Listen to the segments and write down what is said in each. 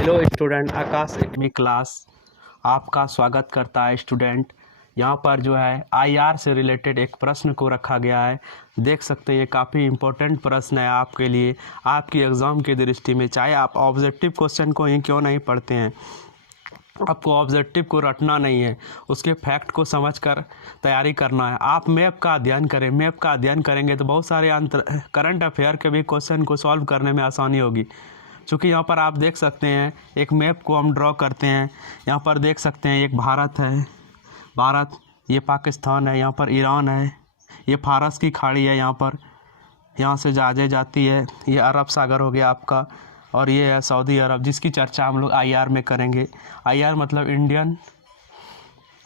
Hello student, आकाश academy class आपका स्वागत करता है। स्टूडेंट, यहाँ पर जो है आईआर से रिलेटेड एक प्रश्न को रखा गया है। देख सकते हैं ये काफ़ी इम्पोर्टेंट प्रश्न है आपके लिए, आपकी एग्ज़ाम की दृष्टि में। चाहे आप ऑब्जेक्टिव क्वेश्चन को ही क्यों नहीं पढ़ते हैं, आपको ऑब्जेक्टिव को रटना नहीं है, उसके फैक्ट को समझकर तैयारी करना है। आप मैप का अध्ययन करें, मैप का अध्ययन करेंगे तो बहुत सारे करंट अफेयर के भी क्वेश्चन को सॉल्व करने में आसानी होगी। चूँकि यहाँ पर आप देख सकते हैं एक मैप को हम ड्रॉ करते हैं। यहाँ पर देख सकते हैं एक भारत है, भारत, ये पाकिस्तान है, यहाँ पर ईरान है, ये फारस की खाड़ी है, यहाँ से जहाज़ें जाती है, ये अरब सागर हो गया आपका, और ये है सऊदी अरब, जिसकी चर्चा हम लोग आईआर में करेंगे। आईआर मतलब इंडियन,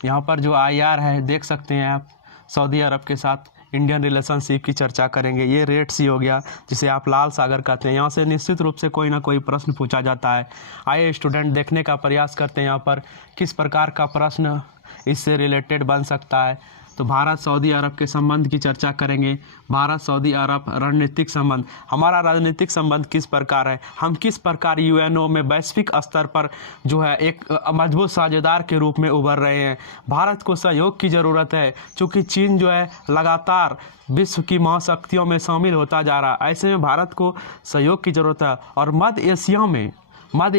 यहाँ पर जो आईआर है देख सकते हैं आप, सऊदी अरब के साथ इंडियन रिलेशनशिप की चर्चा करेंगे। ये रेड सी हो गया, जिसे आप लाल सागर कहते हैं। यहाँ से निश्चित रूप से कोई ना कोई प्रश्न पूछा जाता है। आइए स्टूडेंट, देखने का प्रयास करते हैं यहाँ पर किस प्रकार का प्रश्न इससे रिलेटेड बन सकता है। तो भारत सऊदी अरब के संबंध की चर्चा करेंगे। भारत सऊदी अरब रणनीतिक संबंध, हमारा राजनीतिक संबंध किस प्रकार है, हम किस प्रकार यूएनओ में वैश्विक स्तर पर जो है एक मजबूत साझेदार के रूप में उभर रहे हैं। भारत को सहयोग की ज़रूरत है, चूँकि चीन जो है लगातार विश्व की महाशक्तियों में शामिल होता जा रहा है। ऐसे में भारत को सहयोग की ज़रूरत है, और मध्य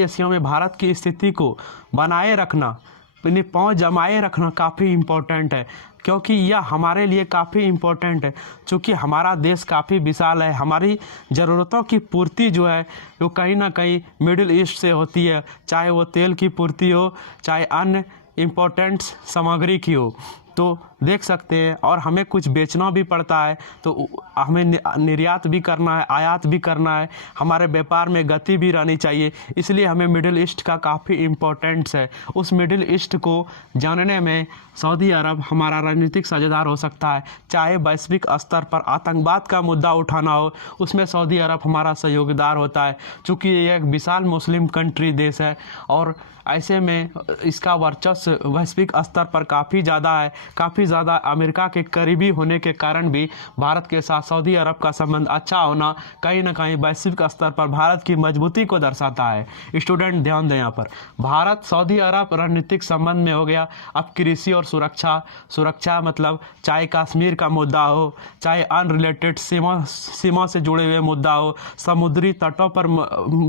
एशिया में भारत की स्थिति को बनाए रखना, अपनी पहुँच जमाए रखना काफ़ी इम्पोर्टेंट है, क्योंकि यह हमारे लिए काफ़ी इम्पोर्टेंट है। चूँकि हमारा देश काफ़ी विशाल है, हमारी ज़रूरतों की पूर्ति जो है वो कहीं ना कहीं मिडिल ईस्ट से होती है, चाहे वो तेल की पूर्ति हो, चाहे अन्य इम्पोर्टेंट सामग्री की हो। तो देख सकते हैं, और हमें कुछ बेचना भी पड़ता है, तो हमें निर्यात भी करना है, आयात भी करना है, हमारे व्यापार में गति भी रहनी चाहिए। इसलिए हमें मिडिल ईस्ट का काफ़ी इम्पोर्टेंस है। उस मिडिल ईस्ट को जानने में सऊदी अरब हमारा राजनीतिक साझेदार हो सकता है। चाहे वैश्विक स्तर पर आतंकवाद का मुद्दा उठाना हो, उसमें सऊदी अरब हमारा सहयोगीदार होता है, चूँकि ये एक विशाल मुस्लिम कंट्री देश है, और ऐसे में इसका वर्चस्व वैश्विक स्तर पर काफ़ी ज़्यादा है। काफ़ी ज़्यादा अमेरिका के करीबी होने के कारण भी भारत के साथ सऊदी अरब का संबंध अच्छा होना कहीं ना कहीं वैश्विक स्तर पर भारत की मजबूती को दर्शाता है। स्टूडेंट ध्यान दें, यहाँ पर भारत सऊदी अरब रणनीतिक संबंध में हो गया। अब कृषि और सुरक्षा मतलब चाहे कश्मीर का मुद्दा हो, चाहे अनरिलेटेड सीमा से जुड़े हुए मुद्दा हो, समुद्री तटों पर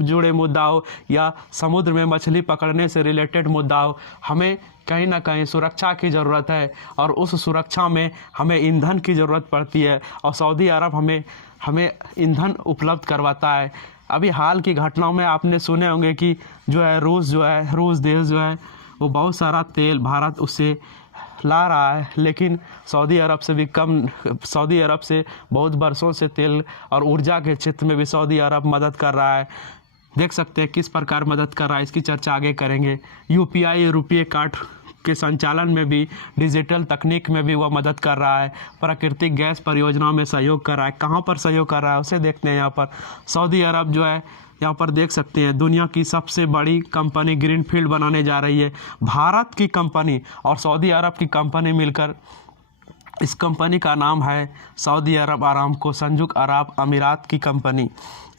जुड़े मुद्दा हो, या समुद्र में मछली पकड़ने से रिलेटेड मुद्दा हो, हमें कहीं ना कहीं सुरक्षा की ज़रूरत है, और उस सुरक्षा में हमें ईंधन की ज़रूरत पड़ती है, और सऊदी अरब हमें ईंधन उपलब्ध करवाता है। अभी हाल की घटनाओं में आपने सुने होंगे कि जो है रूस देश जो है वो बहुत सारा तेल भारत उससे ला रहा है, लेकिन सऊदी अरब से भी कम, सऊदी अरब से बहुत बरसों से तेल और ऊर्जा के क्षेत्र में भी सऊदी अरब मदद कर रहा है। देख सकते हैं किस प्रकार मदद कर रहा है, इसकी चर्चा आगे करेंगे। यूपीआई रुपये कार्ड के संचालन में भी, डिजिटल तकनीक में भी वह मदद कर रहा है। प्राकृतिक गैस परियोजनाओं में सहयोग कर रहा है। कहाँ पर सहयोग कर रहा है उसे देखते हैं। यहाँ पर सऊदी अरब जो है, यहाँ पर देख सकते हैं दुनिया की सबसे बड़ी कंपनी ग्रीनफील्ड बनाने जा रही है। भारत की कंपनी और सऊदी अरब की कंपनी मिलकर, इस कंपनी का नाम है सऊदी अरब आरामको, संयुक्त अरब अमीरात की कंपनी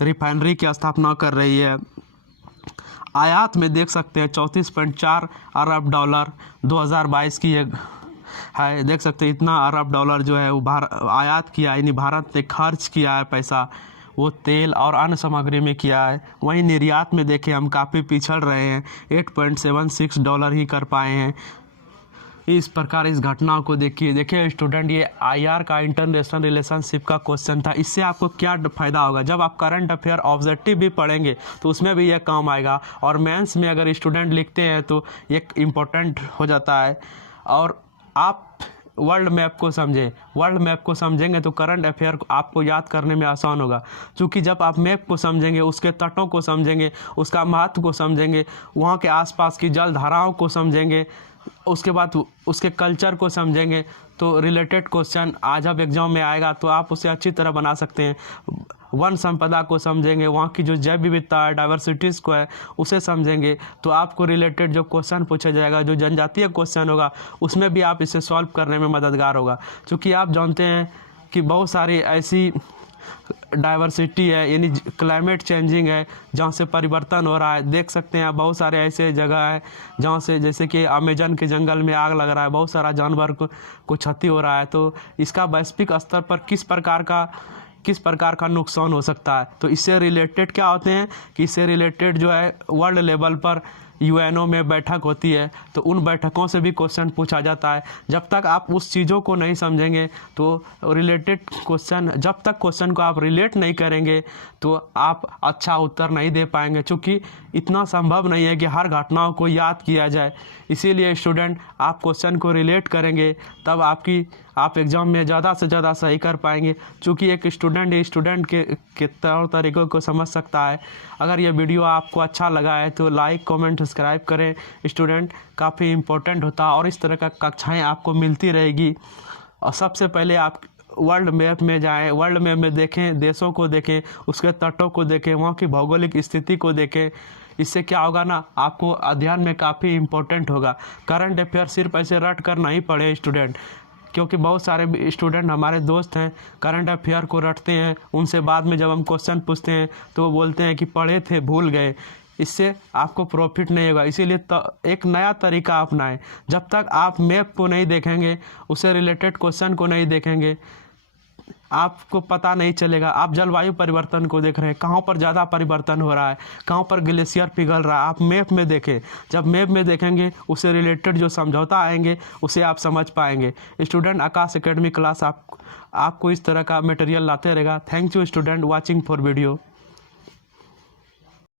रिफाइनरी की स्थापना कर रही है। आयात में देख सकते हैं 34.4 अरब डॉलर 2022 की है। देख सकते हैं इतना अरब डॉलर जो है वो आयात किया, यानी भारत ने खर्च किया है पैसा, वो तेल और अन्य सामग्री में किया है। वहीं निर्यात में देखें हम काफ़ी पिछड़ रहे हैं, 8.76 डॉलर ही कर पाए हैं। इस प्रकार इस घटना को देखिए स्टूडेंट, ये आईआर का इंटरनेशनल रिलेशनशिप का क्वेश्चन था। इससे आपको क्या फ़ायदा होगा, जब आप करंट अफेयर ऑब्जेक्टिव भी पढ़ेंगे तो उसमें भी यह काम आएगा, और मेंस में अगर स्टूडेंट लिखते हैं तो एक इम्पोर्टेंट हो जाता है। और आप वर्ल्ड मैप को समझेंगे तो करंट अफेयर को आपको याद करने में आसान होगा, क्योंकि जब आप मैप को समझेंगे, उसके तटों को समझेंगे, उसका महत्व को समझेंगे, वहाँ के आसपास की जल धाराओं को समझेंगे, उसके बाद उसके कल्चर को समझेंगे, तो रिलेटेड क्वेश्चन आज जब एग्जाम में आएगा तो आप उसे अच्छी तरह बना सकते हैं। वन संपदा को समझेंगे, वहाँ की जो जैव विविधता है, डाइवर्सिटीज़ को है, उसे समझेंगे, तो आपको रिलेटेड जो क्वेश्चन पूछा जाएगा, जो जनजातीय क्वेश्चन होगा, उसमें भी आप इसे सॉल्व करने में मददगार होगा। क्योंकि आप जानते हैं कि बहुत सारी ऐसी डाइवर्सिटी है, यानी क्लाइमेट चेंजिंग है, जहाँ से परिवर्तन हो रहा है। देख सकते हैं आप बहुत सारे ऐसे जगह है जहाँ से, जैसे कि अमेजन के जंगल में आग लग रहा है, बहुत सारा जानवर को क्षति हो रहा है। तो इसका वैश्विक स्तर पर किस प्रकार का नुकसान हो सकता है। तो इससे रिलेटेड क्या होते हैं कि इससे रिलेटेड जो है वर्ल्ड लेवल पर यूएनओ में बैठक होती है, तो उन बैठकों से भी क्वेश्चन पूछा जाता है। जब तक आप उस चीज़ों को नहीं समझेंगे तो रिलेटेड क्वेश्चन, जब तक क्वेश्चन को आप रिलेट नहीं करेंगे तो आप अच्छा उत्तर नहीं दे पाएंगे, क्योंकि इतना संभव नहीं है कि हर घटनाओं को याद किया जाए। इसीलिए स्टूडेंट, आप क्वेश्चन को रिलेट करेंगे तब आप एग्ज़ाम में ज़्यादा से ज़्यादा सही कर पाएंगे, क्योंकि एक स्टूडेंट के तौर तरीक़ों को समझ सकता है। अगर ये वीडियो आपको अच्छा लगा है तो लाइक, कमेंट, सब्सक्राइब करें। स्टूडेंट, काफ़ी इम्पोर्टेंट होता है और इस तरह का कक्षाएं आपको मिलती रहेगी। और सबसे पहले आप वर्ल्ड मैप में जाएं, वर्ल्ड मैप में देखें, देशों को देखें, उसके तटों को देखें, वहाँ की भौगोलिक स्थिति को देखें। इससे क्या होगा ना, आपको अध्ययन में काफ़ी इम्पोर्टेंट होगा। करंट अफेयर सिर्फ ऐसे रट कर नहीं पढ़े स्टूडेंट, क्योंकि बहुत सारे स्टूडेंट हमारे दोस्त हैं करंट अफेयर को रटते हैं, उनसे बाद में जब हम क्वेश्चन पूछते हैं तो वो बोलते हैं कि पढ़े थे भूल गए। इससे आपको प्रॉफिट नहीं होगा। इसीलिए एक नया तरीका अपनाएं। जब तक आप मैप को नहीं देखेंगे, उससे रिलेटेड क्वेश्चन को नहीं देखेंगे, आपको पता नहीं चलेगा। आप जलवायु परिवर्तन को देख रहे हैं, कहाँ पर ज़्यादा परिवर्तन हो रहा है, कहाँ पर ग्लेशियर पिघल रहा है, आप मैप में देखें। जब मैप में देखेंगे, उससे रिलेटेड जो समझौता आएंगे उसे आप समझ पाएंगे। स्टूडेंट, आकाश एकेडमी क्लास आपको इस तरह का मटेरियल लाते रहेगा। Thank you student, watching for video.